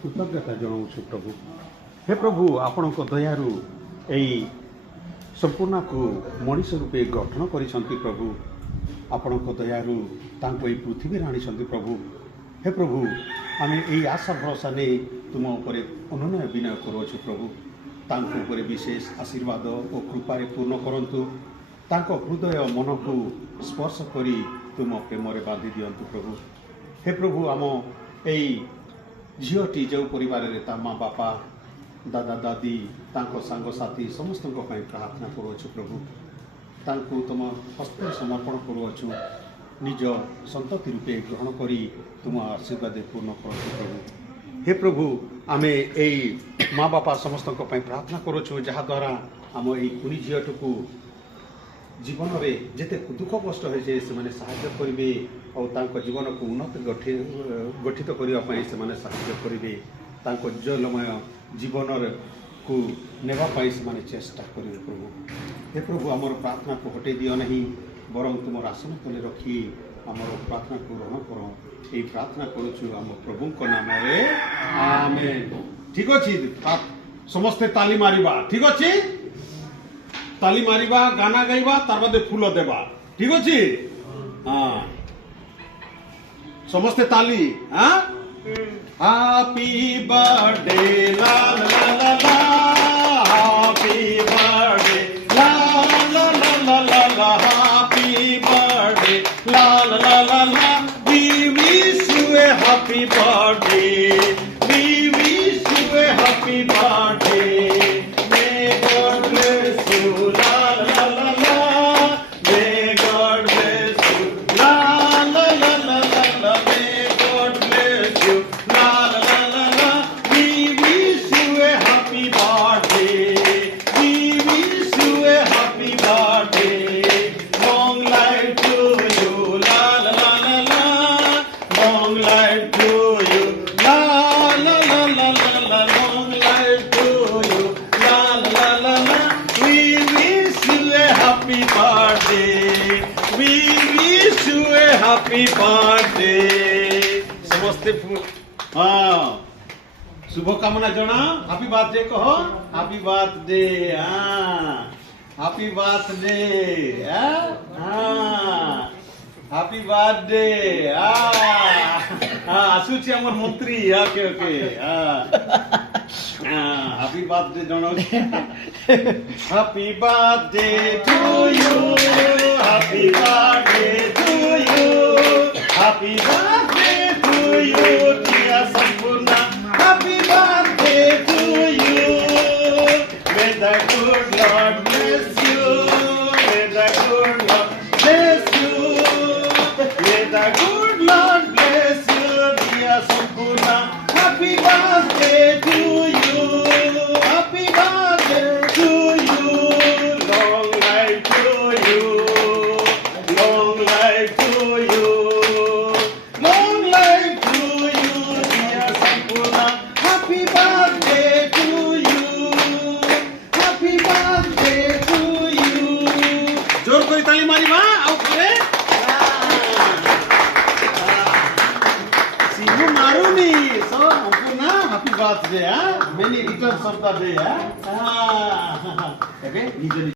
କୃତଜ୍ଞତା ଜଣାଉଛୁ ପ୍ରଭୁ। ହେ ପ୍ରଭୁ, ଆପଣଙ୍କ ଦୟାରୁ ଏଇ ସମ୍ପୂର୍ଣ୍ଣକୁ ମଣିଷ ରୂପେ ଗଠନ କରିଛନ୍ତି ପ୍ରଭୁ। ଆପଣଙ୍କ ଦୟାରୁ ତାଙ୍କୁ ଏହି ପୃଥିବୀରେ ଆଣିଛନ୍ତି ପ୍ରଭୁ। ହେ ପ୍ରଭୁ, ଆମେ ଏହି ଆଶା ଭରସା ନେଇ ତୁମ ଉପରେ ଅନନ୍ୟ ବିନୟ କରୁଅଛୁ ପ୍ରଭୁ। ତାଙ୍କ ଉପରେ ବିଶେଷ ଆଶୀର୍ବାଦ ଓ କୃପାରେ ପୂର୍ଣ୍ଣ କରନ୍ତୁ। ତାଙ୍କ ହୃଦୟ ମନକୁ ସ୍ପର୍ଶ କରି ତୁମ ପ୍ରେମରେ ବାନ୍ଧି ଦିଅନ୍ତୁ ପ୍ରଭୁ। ହେ ପ୍ରଭୁ, ଆମ ଏଇ ଝିଅଟି ଯେଉଁ ପରିବାରରେ ତା ମା ବାପା, ଦାଦା ଦାଦି, ତାଙ୍କ ସାଙ୍ଗସାଥି ସମସ୍ତଙ୍କ ପାଇଁ ପ୍ରାର୍ଥନା କରୁଅଛୁ ପ୍ରଭୁ। ତାଙ୍କୁ ତୁମ ହସ୍ତରେ ସମର୍ପଣ କରୁଅଛୁ। ନିଜ ସନ୍ତତି ରୂପେ ଗ୍ରହଣ କରି ତୁମ ଆଶୀର୍ବାଦରେ ପୂର୍ଣ୍ଣ କରନ୍ତୁ ପ୍ରଭୁ। ହେ ପ୍ରଭୁ, ଆମେ ଏଇ ମା ବାପା ସମସ୍ତଙ୍କ ପାଇଁ ପ୍ରାର୍ଥନା କରୁଅଛୁ, ଯାହାଦ୍ୱାରା ଆମ ଏଇ କୁନି ଝିଅଟିକୁ ଜୀବନରେ ଯେତେ ଦୁଃଖ କଷ୍ଟ ହୋଇছে ସେମାନେ ସାହାଯ୍ୟ କରିବେ ଆଉ ତାଙ୍କ ଜୀବନକୁ ଉନ୍ନତ ଗଠିତ କରିବା ପାଇଁ ସେମାନେ ସାହାଯ୍ୟ କରିବେ। ତାଙ୍କ ଉଜ୍ଜଳମୟ ଜୀବନକୁ ନେବା ପାଇଁ ସେମାନେ ଚେଷ୍ଟା କରିବେ ପ୍ରଭୁ। ହେ ପ୍ରଭୁ, ଆମର ପ୍ରାର୍ଥନାକୁ ହଟେଇ ଦିଅ ନାହିଁ, ବରଂ ତୁମର ଆସନ ତଳେ ରଖି ଆମର ପ୍ରାର୍ଥନାକୁ ଗ୍ରହଣ କର। এই ପ୍ରାର୍ଥନା କରୁଛୁ ଆମ ପ୍ରଭୁଙ୍କ ନାମରେ, ଆମେନ୍। ଠିକ ଅଛି, ସମସ୍ତେ ତାଲି ମାରିବା। ଠିକ ଅଛି, ताली मारिबा, गाना गाइबा, तार बादे फूल देबा। ठीक अछि? हाँ, समस्ते ताली। हाँ, happy birthday la la la la, happy birthday la la la la la la, happy birthday la la la la. We wish you a happy birthday. We wish you a happy birthday. May God bless you. La la la la. May God bless you. La la la la la la. May God bless you. La la la la la. We wish you a happy birthday. We wish you a happy birthday. Long life to you. La la la la la. Long life to you. La la la la la la. Long life to you. La la la la. We wish you a happy birthday. We wish you a happy birthday. समस्ते हाँ, शुभकामना जना। Happy birthday कहो। Happy birthday. हाँ, happy birthday. हाँ, happy birthday. हाँ, आसुची हमर मंत्री। Okay okay. हाँ, हैप्पी बर्थडे जनो। Happy birthday to you. Happy birthday to you. Happy birthday to you dear Sampurna. Happy birthday to you. May the good lord bless you. May the good lord bless you. May the good lord bless you dear Sampurna. Happy birthday to you. Happy birthday to you. Long life to you. Long life to you. Long life to you, dear Sampurna. Happy birthday to you. Happy birthday to you. जोर कोई ताली मारी माँ आओ करे। सिंह मारू नी so Sampurna happy birthday हाँ many returns of the day हाँ। एबे निज